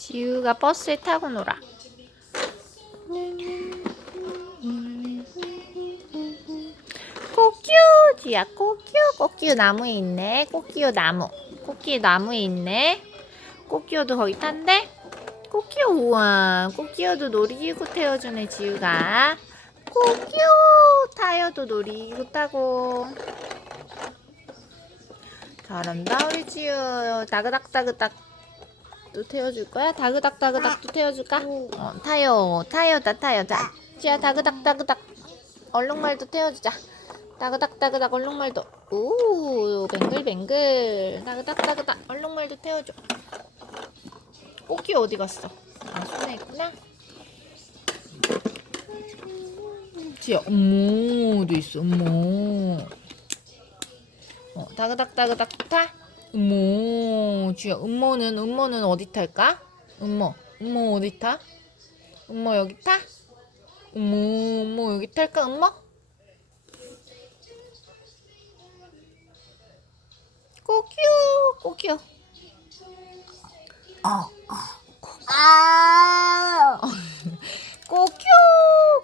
지우가 버스에 타고 놀아. 꽃규 지야 꽃규 꽃규 나무에 있네. 꽃규 나무. 꽃규 나무에 있네. 꽃규도 거기 탄대. 꽃규 우와 꽃규도 놀이기구 태워주네 지우가. 꽃규 타요도 놀이기구 타고. 잘한다 우리 지우. 다그닥다그닥 또 태워줄 거야 다그닥 다그닥 또 태워줄까 어, 타요 타요다 타요 자 지우야 다그닥 다그닥 얼룩말도 태워주자. 따그닥따그닥 얼룩말도. 오, 뱅글뱅글. 따그닥따그닥 얼룩말도 태워줘. 꽃기 어디 갔어? 아, 손에 있구나. 지야, 어머도 있어, 어머. 어, 따그닥따그닥 타? 어머, 지야, 음모는, 음모는 어디 탈까? 음모, 음모 어디 타? 음모 여기 타? 어머, 어머, 여기 탈까, 엄마? 꼬끼요, 꼬끼요. 아, 꼬끼요,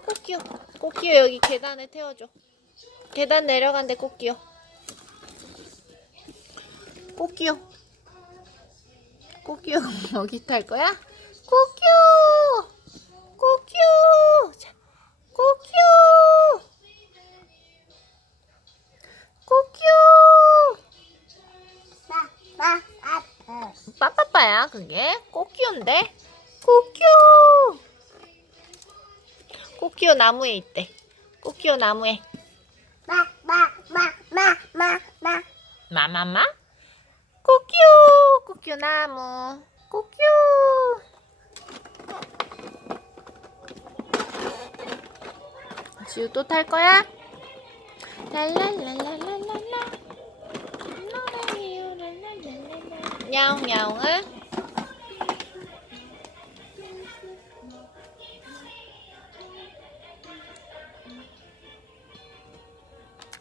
꼬끼요. 꼬끼요, 여기 계단에 태워줘. 계단 내려간대, 꼬끼요. 꼬끼요. 꼬끼요, 여기 탈 거야? 꼬끼요! 꼬끼요! 자, 꼬끼요! 꼬끼요! 빠, 빠, 빠, 빠빠빠야 그게 꼬끼요인데 꼬끼요 꼬끼요 나무에 있대 꼬끼요 나무에 빠. 마마마 꼬끼요. 꼬끼요 나무. 꼬끼요. 지우 또 탈 거야? 랄랄랄랄랄랄라. 노래요 랄랄랄랄라 야옹야옹을.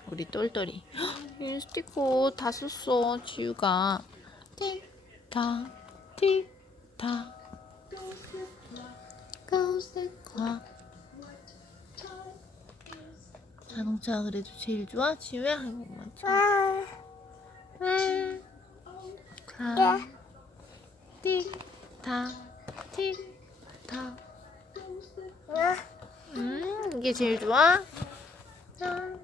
우리 똘똘이. 헉, 이 스티커 다 썼어 지우가 틱탁 틱탁 goes the clock 자동차 그래도 제일 좋아? 지우야 한 번만 줘 아, clock 틱탁 틱탁 아. 음 이게 제일 좋아? 짠